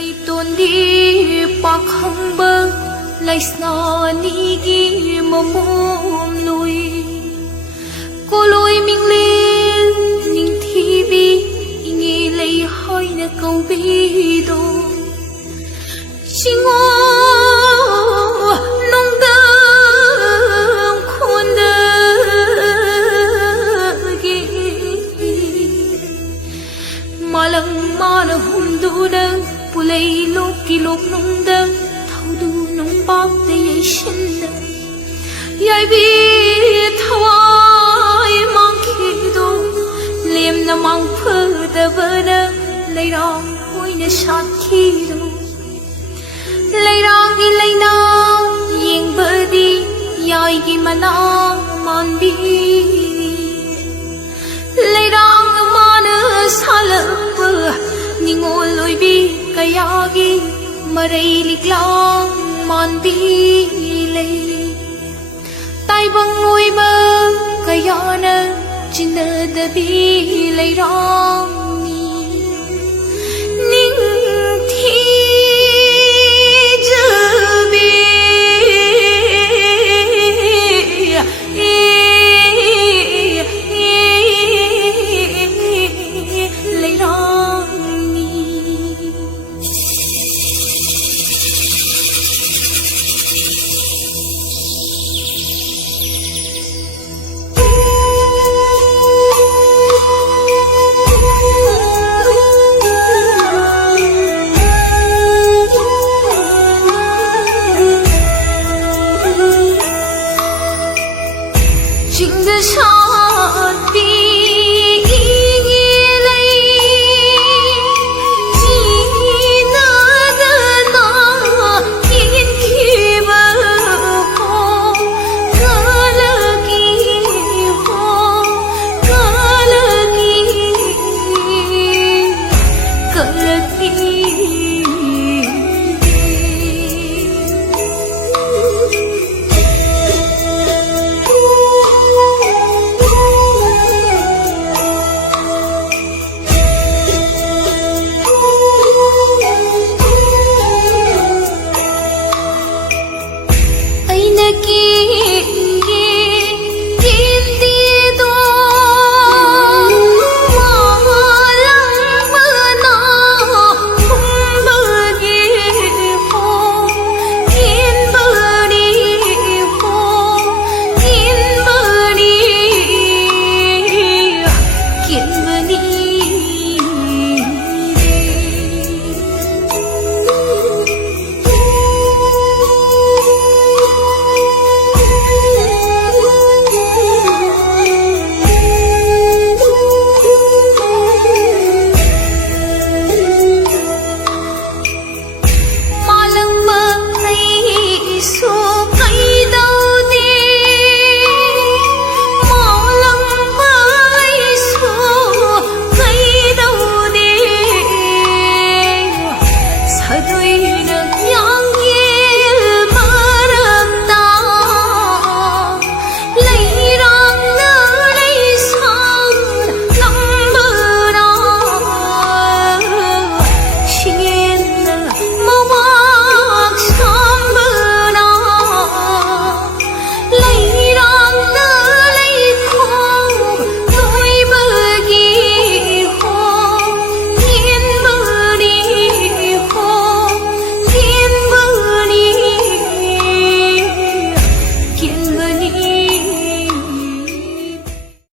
lay tuôn đi bạc không bơ lay sna ni gi mom lui cô lôi mình lên mình thi bi nghe lay hơi na câu bi đồ chỉ ngô nông đơm khuôn đơ ghê mà lăng mà nó hùng đu đơm bù lây lúc kỳ lúc nông đơm thâu đu nông bác để dây sinh đơm dây bi thâu ai mang khi đô liềm nó mang phơ đơ bơ đơm lấy đong hôi nó sát khi đô lấy rong đi lấy nó yên bờ đi doi gì mà nó mòn bi lấy rong mà nó xa lỡ bờ ni ngồi lối bi cái gi mà đây lịch long mòn bi lấy tay băng ngồi bờ cái nơ trên nơ đờ bi lấy rong ninh thi chính giờ chót đi lấy chỉ nỡ đỡ nó yên khi bờ hồ cỡ lơ kỳ hồ cỡ lơ kỳ